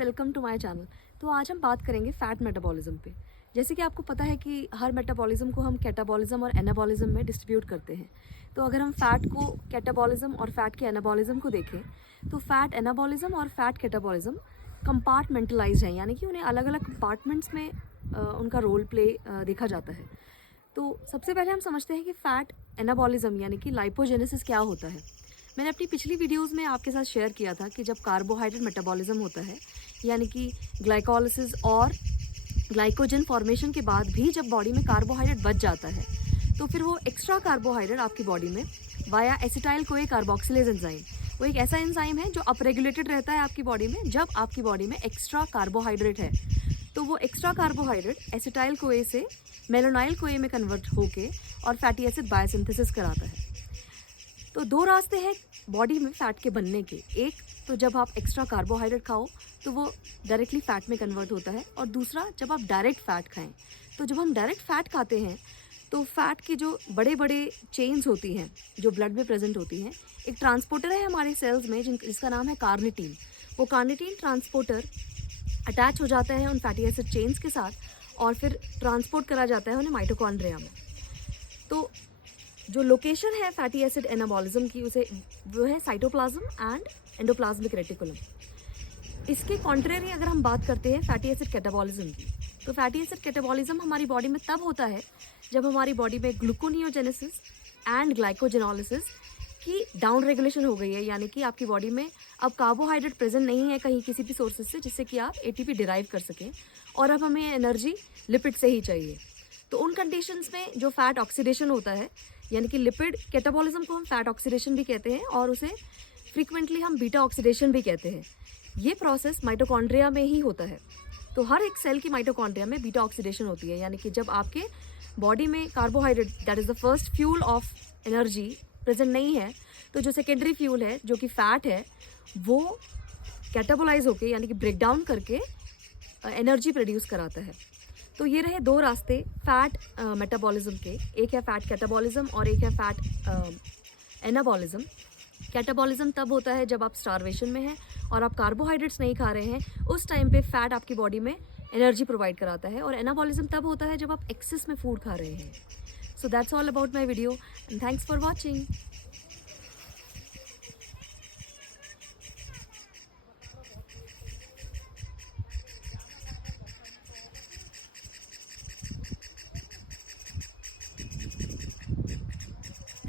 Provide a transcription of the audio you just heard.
Welcome to my channel. तो आज हम बात करेंगे फ़ैट मेटाबॉलिज्म पे। जैसे कि आपको पता है कि हर मेटाबॉलिज्म को हम कैटाबॉलिज्म और एनाबॉलिज्म में डिस्ट्रीब्यूट करते हैं। तो अगर हम फ़ैट को कैटाबॉलिज्म और फ़ैट के एनाबॉलिज्म को देखें तो फ़ैट एनाबॉलिज्म और फ़ैट कैटाबॉलिज्म कंपार्टमेंटलाइज्ड हैं, यानी कि उन्हें अलग अलग कंपार्टमेंट्स में उनका रोल प्ले देखा जाता है। तो सबसे पहले हम समझते हैं कि फ़ैट एनाबॉलिज्म यानी कि लाइपोजेनेसिस क्या होता है। मैंने अपनी पिछली वीडियोस में आपके साथ शेयर किया था कि जब कार्बोहाइड्रेट मेटाबॉलिज्म होता है, यानी कि ग्लाइकोलिसिस और ग्लाइकोजन फॉर्मेशन के बाद भी जब बॉडी में कार्बोहाइड्रेट बच जाता है, तो फिर वो एक्स्ट्रा कार्बोहाइड्रेट आपकी बॉडी में via acetyl CoA carboxylase enzyme, वो एक ऐसा एंजाइम है जो अपरेगुलेटेड रहता है आपकी बॉडी में जब आपकी बॉडी में एक्स्ट्रा कार्बोहाइड्रेट है। तो वो एक्स्ट्रा कार्बोहाइड्रेट एसिटाइल कोए से मेलोनाइल कोए में कन्वर्ट होके और फैटी एसिड बायोसिंथेसिस कराता है। तो दो रास्ते हैं बॉडी में फ़ैट के बनने के। एक तो जब आप एक्स्ट्रा कार्बोहाइड्रेट खाओ तो वो डायरेक्टली फ़ैट में कन्वर्ट होता है, और दूसरा जब आप डायरेक्ट फ़ैट खाएं। तो जब हम डायरेक्ट फ़ैट खाते हैं तो फ़ैट की जो बड़े बड़े चेन्स होती हैं जो ब्लड में प्रेजेंट होती हैं, एक ट्रांसपोर्टर है हमारे सेल्स में जिसका नाम है कार्निटीन। वो कार्निटीन ट्रांसपोर्टर अटैच हो जाता है उन फैटी एसिड चेन्स के साथ और फिर ट्रांसपोर्ट करा जाता है उन्हें माइटोकॉन्ड्रिया में। तो जो लोकेशन है फैटी एसिड एनाबॉलिज्म की उसे वो है साइटोप्लाज्म एंड एंडोप्लाज्मिक रेटिकुलम। इसके कॉन्ट्रेरी अगर हम बात करते हैं फैटी एसिड कैटाबॉलिज्म की, तो फैटी एसिड कैटाबॉलिज्म हमारी बॉडी में तब होता है जब हमारी बॉडी में ग्लूकोनियोजेनेसिस एंड ग्लाइकोजेनोलिसिस की डाउन रेगुलेशन हो गई है, यानी कि आपकी बॉडी में अब कार्बोहाइड्रेट प्रेजेंट नहीं है कहीं किसी भी सोर्सेज से जिससे कि आप एटीपी डिराइव कर सकें, और अब हमें एनर्जी लिपिड से ही चाहिए। तो उन कंडीशंस में जो फैट ऑक्सीडेशन होता है, यानी कि लिपिड कैटाबॉलिज्म को हम फैट ऑक्सीडेशन भी कहते हैं और उसे फ्रीक्वेंटली हम बीटा ऑक्सीडेशन भी कहते हैं। ये प्रोसेस माइटोकॉन्ड्रिया में ही होता है। तो हर एक सेल की माइटोकॉन्ड्रिया में बीटा ऑक्सीडेशन होती है, यानी कि जब आपके बॉडी में carbohydrate that is the first fuel of energy present नहीं है, तो जो सेकेंडरी फ्यूल है जो कि फैट है वो कैटाबोलाइज होके यानी कि ब्रेक डाउन करके एनर्जी प्रोड्यूस कराता है। तो ये रहे दो रास्ते फैट मेटाबॉलिज्म के, एक है फैट कैटाबॉलिज्म और एक है फैट एनाबॉलिज्म। कैटाबॉलिज्म तब होता है जब आप स्टारवेशन में हैं और आप कार्बोहाइड्रेट्स नहीं खा रहे हैं, उस टाइम पे फैट आपकी बॉडी में एनर्जी प्रोवाइड कराता है, और एनाबॉलिज्म तब होता है जब आप एक्सेस में फूड खा रहे हैं। So that's all about my video and thanks for watching.